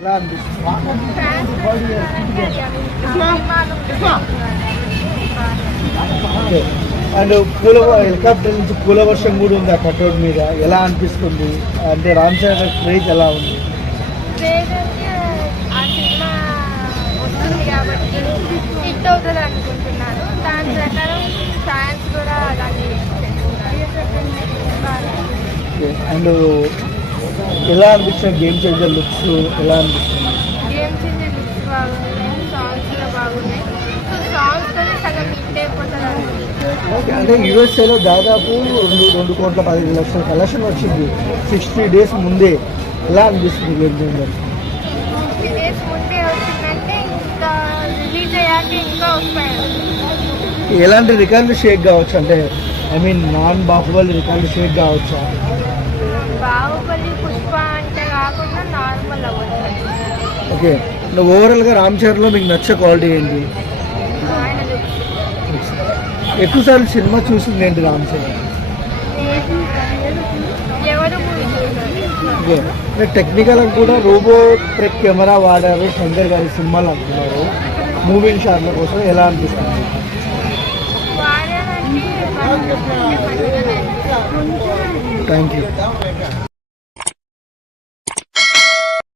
ఎలా అనిపిస్తుంది అండ్ పూల హెలికాప్టర్ నుంచి పూల వర్షం కూడా ఉంది ఆ కట్అవుట్ మీద ఎలా అనిపిస్తుంది అంటే రామ్ చరణ్ క్రేజ్ ఎలా ఉంది అనుకుంటున్నాను దాని ప్రకారం కూడా అండ్ ఎలా అనిపిస్తుంది గేమ్ చేంజర్ లుక్స్? ఎలా అనిపిస్తుంది? గేమ్స్ లుక్స్ బాగున్నాయి సాంగ్స్ కూడా బాగున్నాయి. సో సాంగ్స్తో సగం హిట్ అయిపోతుంది అనుకుంటున్నాను ఓకే అంటే యూఎస్ఏలో దాదాపు రెండు రెండు కోట్ల పదిహేను లక్షల కలెక్షన్ వచ్చింది. సిక్స్టీ డేస్ ముందే. ఎలా అనిపిస్తుంది గేమ్ చేంజర్? ఫిఫ్టీ డేస్ ముందే వచ్చిందంటే ఇంకా రిలీజ్ అయ్యాక ఇంకా వస్తాయి. ఎలాంటి రికార్డు షేక్ కావచ్చు? అంటే I mean non Baahubali record shake కావచ్చా? Okay. నువ్వు ఓవరాల్గా రామ్ చరణ్లో మీకు నచ్చే క్వాలిటీ ఏంటి? ఎక్కువసార్లు సినిమా చూసింది ఏంటి Ram Charan? Movie okay technical కూడా రోబో ట్రెక్ కెమెరా వాడారు శంకర్ గారి సినిమాలు అంటున్నారు. మూవింగ్ షాట్ల కోసం ఎలా అనిపిస్తుంది? Thank you